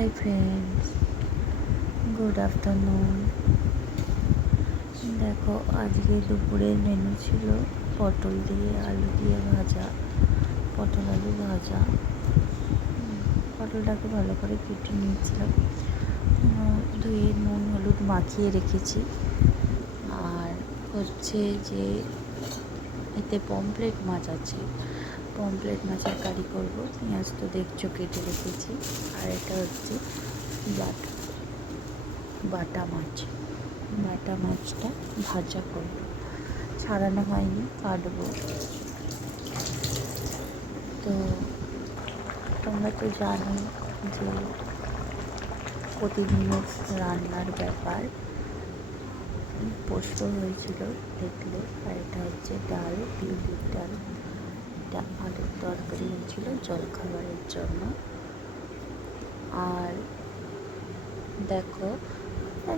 Hi friends, good afternoon. দেখো, আজকে দুপুরের মেনু ছিল পটল দিয়ে আলু দিয়ে ভাজা, পটল আলু ভাজা। পটলটাকে ভালো করে কেটে নিয়েছিলাম, ধুয়ে নুন হলুদ মাখিয়ে রেখেছি। আর হচ্ছে যে এতে পমফ্রেট মাছ আছে, পমফ্রেট মাছের কারি করব। পেঁয়াজ তো দেখছো কেটে রেখেছি। আর এটা হচ্ছে বাটা মাছটা ভাজা করব, ছাড়ানো হয়নি, কাটবো। তো তোমরা তো জানোই যে প্রতিদিনের রান্নার ব্যাপার। পোস্ত হয়েছিল দেখলে, আর এটা হচ্ছে ডাল, বিউলির ডাল। এটা আলুর তরকারি হয়েছিল জলখাবারের জন্য। আর দেখো,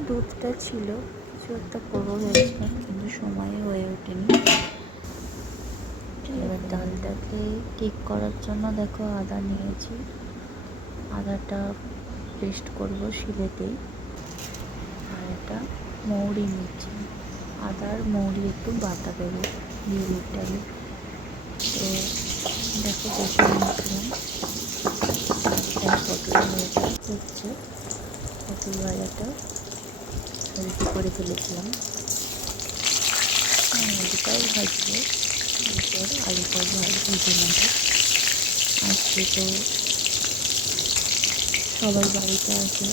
দুধটা ছিল, কিছু একটা করবো ভেবেছিলাম, কিন্তু সময় হয়ে ওঠেনি। এবার ডালটাকে ঠিক করার জন্য দেখো আদা নিয়েছি, আদাটা পেস্ট করবো শিলেতেই। আর এটা মৌরি নিচ্ছি, আদা আর মৌরি একটু বাটা দেবো বিউলির ডালে। তো দেখো বসে নিয়েছিলাম, পটল ভাজা হচ্ছে, পটল ভাজাটা রেডি করে ফেলেছিলাম। আলুটাও ভাজবো, এরপর আলুটাও ভেজে নেব। আজকে তো সবাই বাড়িতে আছে,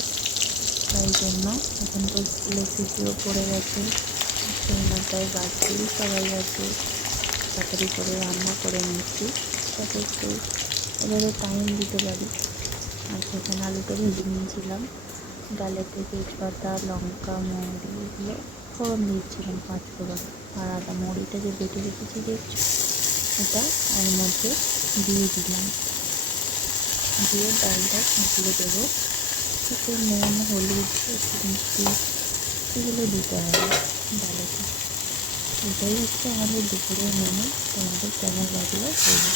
তাই জন্য এখন তো স্কুলে ছুটিও পড়ে গেছে, সেই নটায় বাড়তি সবাই আছে। তাড়াতাড়ি করে রান্না করে নিচ্ছি যাতে একটু এবারে টাইম দিতে পারি। আর সেখানে আলুটা ভেজে নিয়েছিলাম, ডালেতে তেজপাতা, লঙ্কা, মৌরি এগুলো ফোড়ন দিয়েছিলাম, 5 ফোড়ন। আর আদা মৌরিটা যে বেটে রেখেছি দেখছি, এটা এর মধ্যে দিয়ে দিলাম, দিয়ে ডালটা ফুটিয়ে দেবো। একটু নুন হলুদ একটু মিষ্টি এগুলো দিতে হবে ডালেতে। এটাই হচ্ছে আমাদের দুপুরের মেনু। তোমাদের কেমন লাগলো বলো।